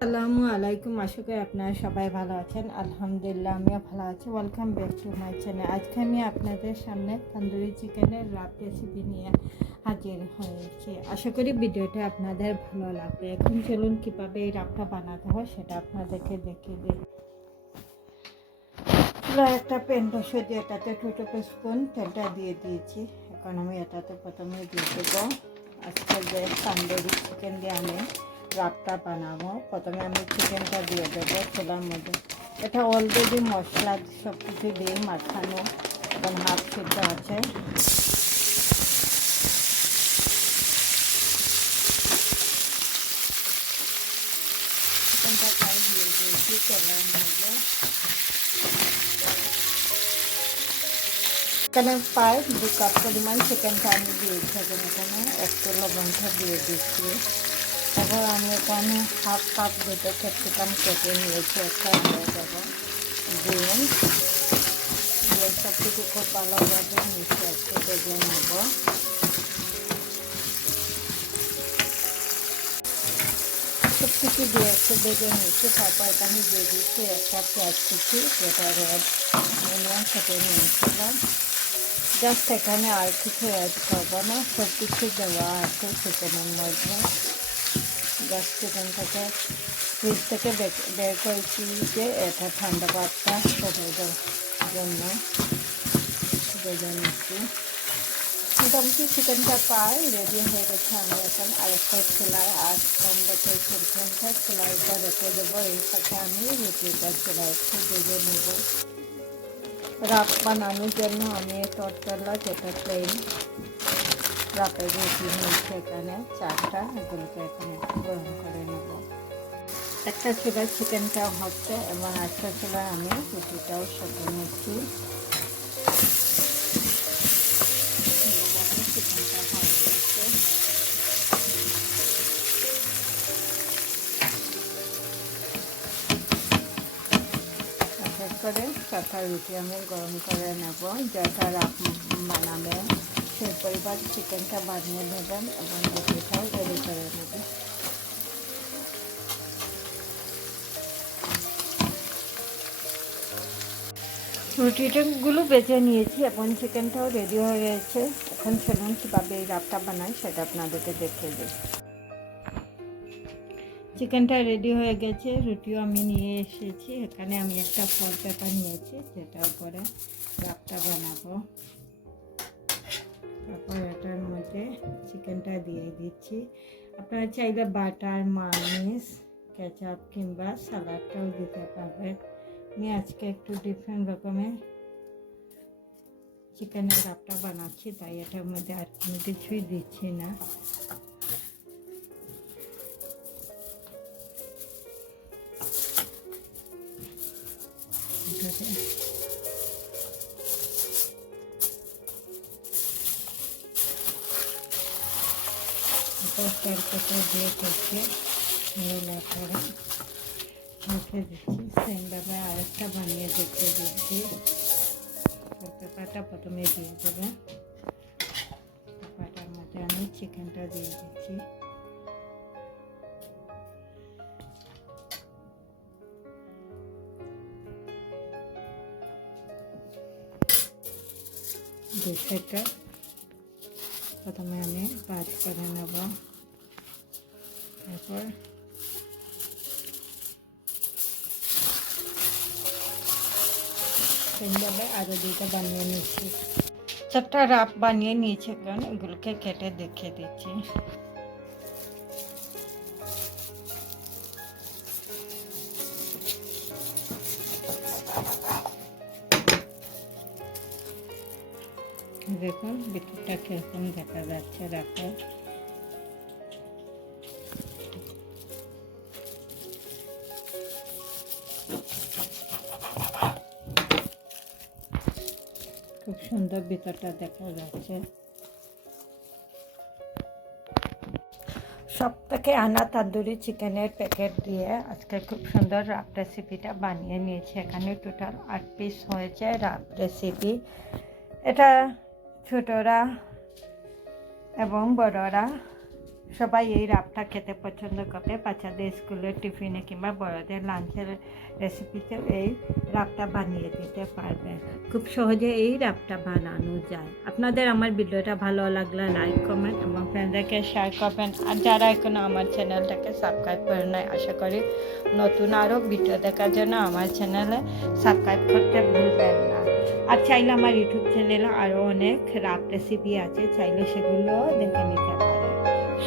আসসালামু আলাইকুম, আশা করি আপনারা সবাই ভালো আছেন। আলহামদুলিল্লাহ, আমিও ভালো আছি। Welcome back to my channel আজকে আমি আপনাদের সামনে তন্দুরি চিকেনের রাব রেসিপি নিয়ে হাজির হয়েছি। আশা করি ভিডিওটা আপনাদের ভালো লাগবে। এখন চলুন কীভাবে এই রাবটা বানাতে হয় সেটা আপনাদেরকে দেখিয়ে দিই। চুলা একটা প্যান বসে দিয়ে এটাতে টু স্পুন তেলটা দিয়ে দিয়েছি। এখন আমি এটাতে প্রথমে দিয়ে দেবো। আজকে যে তান্দুরি চিকেন দিয়ে আমি রাবটা বানাবো। প্রথমে আমি চিকেনটা দিয়ে দেবো চুলার মধ্যে। এটা অলরেডি মশলা সব কিছু দিয়ে মাখানো এবং হাফ সিদ্ধ আছে। চিকেনটা দিয়ে এখানে প্রায় দু কাপ পরিমাণ চিকেনটা আমি দিয়েছি এখানে একটু লবণটা দিয়ে দিচ্ছি। তারপর আমি এখানে হাফ কাপ দুটো ক্যাপসিকাম কেটে নিয়েছি, একটা দিয়ে দেবো দিয়ে দিয়ে সব কিছু খুব ভালোভাবে মিশে একটু ভেজে নেব। সব কিছু দিয়ে একটু ভেজে নিচ্ছি তারপর এখানে দিয়ে দিচ্ছি একটা পেঁয়াজ কুচি যেটা রেড অনিয়ন কেটে নিয়েছিলাম। জাস্ট এখানে আর কিছু অ্যাড করব না, সব কিছু দেওয়া আছে চিকেনের মধ্যে। জাস্ট চিকেনটাকে ফ্রিজ থেকে বের করেছি যে এটা ঠান্ডা করে দেওয়ার জন্য। ভেজে নিচ্ছি মোটামুটি চিকেনটা প্রায় রেডি হয়ে গেছে। আমি এখন আরেকটা চুলায় আর কম রেখে চিকেনটা চুলাইটা রেখে দেবো। এই সাথে আমি রুটিটা চুলায় একটু ভেজে নেব রাপ বানানোর জন্য আমি তরতলা যেটা প্লেন রাপের রুটি নিয়েছি এখানে চারটা, এগুলোকে এখানে গরম করে নেব। একটা চুলায় চিকেনটাও হচ্ছে এবং একটা চুলায় আমি রুটিটাও সেটে নিচ্ছি। করে চারটা রুটি আমি গরম করে নেব যেটা রাখ বানাবে। চিকেনটা বানিয়ে নেবেন এবং রুটিটাও রেডি করে নেবেন। রুটিটাগুলো বেজে নিয়েছি, এখন চিকেনটাও রেডি হয়ে গেছে। এখন চলুন কীভাবে এই রাবটা বানাই সেটা আপনাদেরকে দেখিয়ে দিই। চিকেনটা রেডি হয়ে গেছে, রুটিও আমি নিয়ে এসেছি। এখানে আমি একটা ফল পেপার নিয়েছি, যেটার উপরে রাবটা বানাবো। তারপর এটার মধ্যে চিকেনটা দিয়ে দিচ্ছি। আপনারা চাইলে বাটার মানিস কেচাপ কিংবা সালাডটাও দিতে পারবেন। আমি আজকে একটু ডিফারেন্ট রকমের চিকেনের ডাবটা বানাচ্ছি, তাই এটার মধ্যে আর কোনো কিছুই দিচ্ছি না। চারপাশে দিয়ে থেকে মেলা করে রেখে দিচ্ছি। সেমভাবে আরেকটা বানিয়ে দেখতে দিচ্ছি। পেপারটা প্রথমে দিয়ে দেবে। পেপারটার মধ্যে আমি চিকেনটা দিয়ে দিচ্ছি। দুই প্রথমে আমি ভাজ করে নেব। তারপর সেইভাবে আরও দুইটা বানিয়ে নিচ্ছি চারটা রাপ বানিয়ে নিয়েছি, কারণ এগুলোকে কেটে দেখিয়ে দিচ্ছি। দেখুন ভিতরটা কীরকম দেখা যাচ্ছে রাখো খুব সুন্দর ভিতরটা দেখা যাচ্ছে। সব থেকে আনা তান্দুরি চিকেনের প্যাকেট দিয়ে আজকে খুব সুন্দর রাফ রেসিপিটা বানিয়ে নিয়েছি। এখানে টোটাল আট পিস হয়েছে রাফ রেসিপি এটা ছোটরা এবং বড়রা সবাই এই রাবটা খেতে পছন্দ করে বাচ্চাদের স্কুলের টিফিনে কিংবা বড়দের লাঞ্চের রেসিপিতে এই রাবটা বানিয়ে দিতে পারবেন খুব সহজে এই রাবটা বানানো যায়। আপনাদের আমার ভিডিওটা ভালো লাগলে লাইক কমেন্ট এবং ফ্রেন্ডদেরকে শেয়ার করবেন। আর যারা এখনও আমার চ্যানেলটাকে সাবস্ক্রাইব করে নেয় আশা করি নতুন আরও ভিডিও দেখার জন্য আমার চ্যানেলে সাবস্ক্রাইব করতে ভুলবেন না। আর চাইলে আমার ইউটিউব চ্যানেলে আরও অনেক রাব রেসিপি আছে, চাইলে সেগুলো দেখে নিতে